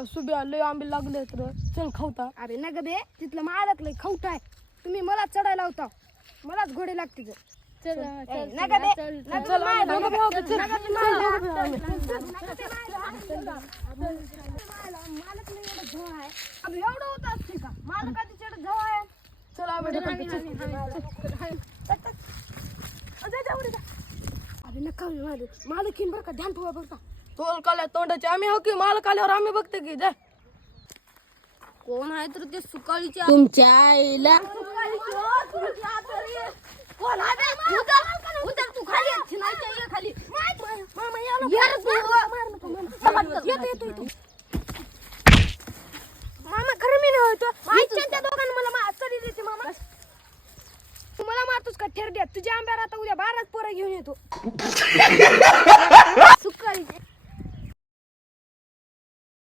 आईला सुब्या लय आंबे लागले तर चल खाऊता. अरे नग बे तिथलं मालक लय खवट आहे. तुम्ही मला चढायला होता, मलाच घोडे लागते ग. चल नग बे नग चल माय दोघं नग भाऊ, चल. नग ते माय मालक लय एवढं झोळ आहे. अब एवढं होत असते का मालकाची चढ झोळ आहे. चल आंबे ढकलते, चल. अरे नका मालक येईन बरं का, ध्यान ठेवा बरं का. तोल काल्या तोंडाचे आम्ही हो की मालक आल्यावर आम्ही बघते की जाय. कोण आहे तर ते सुकाळीच्या तुमच्या आईला कोण आहे बे? उतर तू खाली, छिनायच्या ये खाली. येतो